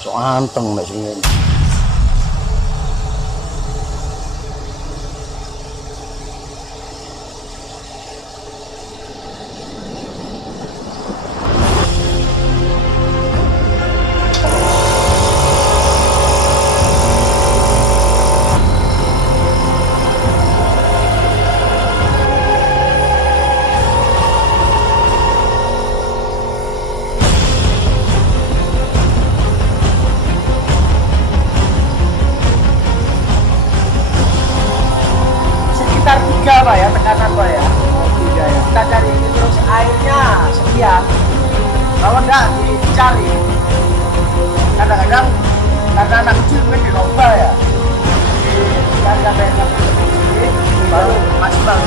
Sok anteng nek sing ngene. Pak ya, tekanan Pak ya. Tiga ya. Kita cari ini terus airnya sekian. Kalau enggak dicari. Kadang-kadang karena anak kecil kan diroba ya. Jadi cari yang baru maksimal.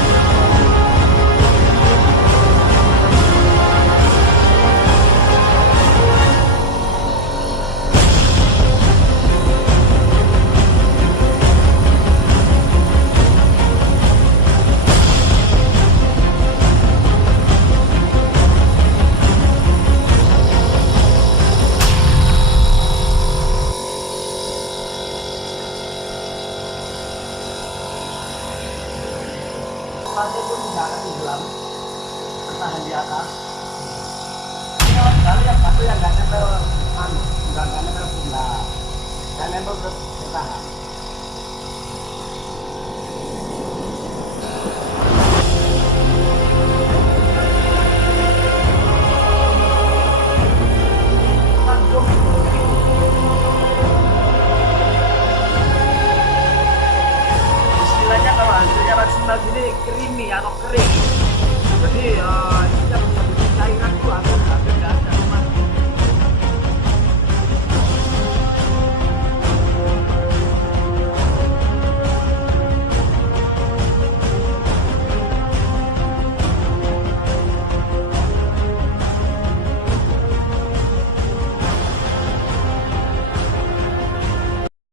Lantai pun tidak akan tenggelam, bertahan di atas. Ini awas sekali yang batu yang nggak nempel nggak nempel bunda, nggak nempel terus bertahan. Istilahnya kalau hasilnya maksimal gini creamy atau kering, jadi